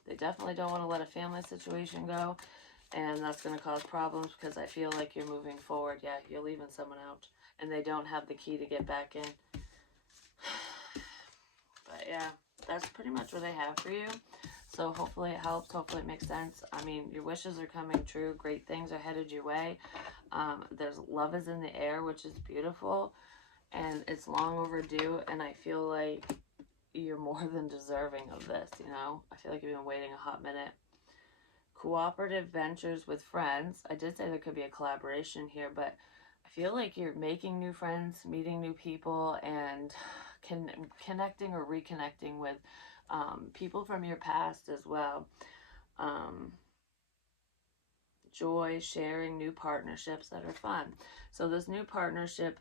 They definitely don't want to let a family situation go. And that's going to cause problems because I feel like you're moving forward. Yeah, you're leaving someone out. And they don't have the key to get back in. But yeah, that's pretty much what I have for you. So hopefully it helps. Hopefully it makes sense. I mean, your wishes are coming true. Great things are headed your way. There's love is in the air, which is beautiful. And it's long overdue. And I feel like you're more than deserving of this, you know? I feel like you've been waiting a hot minute. Cooperative ventures with friends. I did say there could be a collaboration here, but I feel like you're making new friends, meeting new people, and connecting or reconnecting with people from your past as well. Joy, sharing new partnerships that are fun. So this new partnership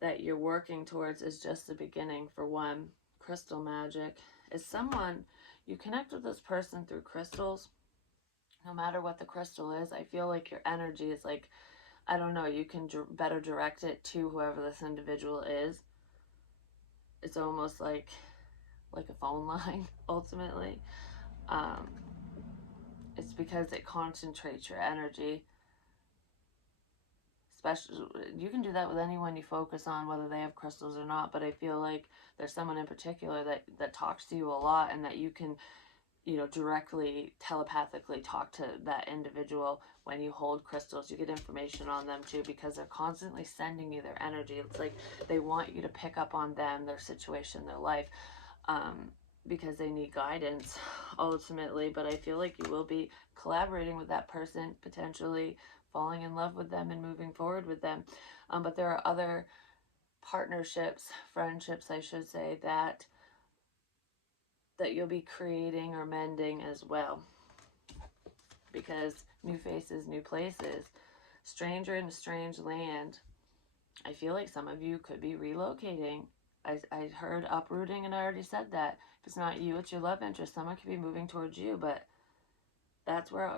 that you're working towards is just the beginning. For one, crystal magic is someone, you connect with this person through crystals. No matter what the crystal is, I feel like your energy is like, I don't know, you can better direct it to whoever this individual is. It's almost like a phone line, ultimately. It's because it concentrates your energy, especially, you can do that with anyone you focus on, whether they have crystals or not. But I feel like there's someone in particular that talks to you a lot, and that you can, directly telepathically talk to that individual. When you hold crystals, you get information on them too, because they're constantly sending you their energy. It's like they want you to pick up on them, their situation, their life, because they need guidance ultimately. But I feel like you will be collaborating with that person, potentially falling in love with them and moving forward with them. But there are other partnerships, friendships, I should say, that you'll be creating or mending as well, because new faces, new places, stranger in a strange land. I feel like some of you could be relocating. I heard uprooting, and I already said that. If it's not you, it's your love interest. Someone could be moving towards you, but that's where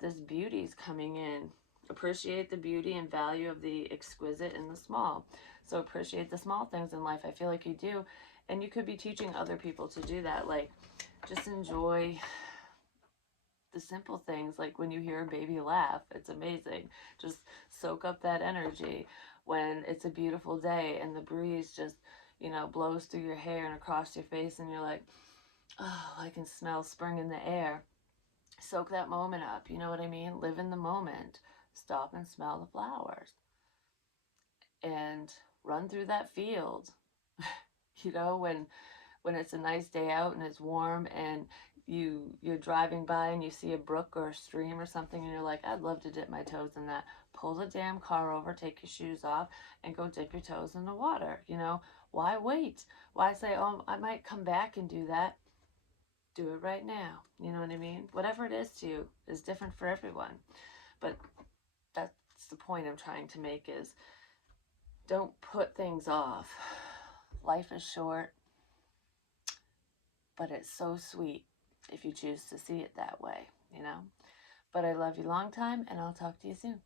this beauty is coming in. Appreciate the beauty and value of the exquisite and the small. So appreciate the small things in life. I feel like you do. And you could be teaching other people to do that. Like, just enjoy the simple things. Like when you hear a baby laugh, it's amazing. Just soak up that energy. When it's a beautiful day and the breeze just, blows through your hair and across your face, and you're like, oh, I can smell spring in the air. Soak that moment up. You know what I mean? Live in the moment. Stop and smell the flowers. And run through that field. When it's a nice day out and it's warm, and you're driving by and you see a brook or a stream or something, and you're like, I'd love to dip my toes in that. Pull the damn car over, take your shoes off, and go dip your toes in the water. Why wait? Why say, oh, I might come back and do that? Do it right now. You know what I mean? Whatever it is to you is different for everyone. But that's the point I'm trying to make, is don't put things off. Life is short, but it's so sweet if you choose to see it that way. But I love you long time, and I'll talk to you soon.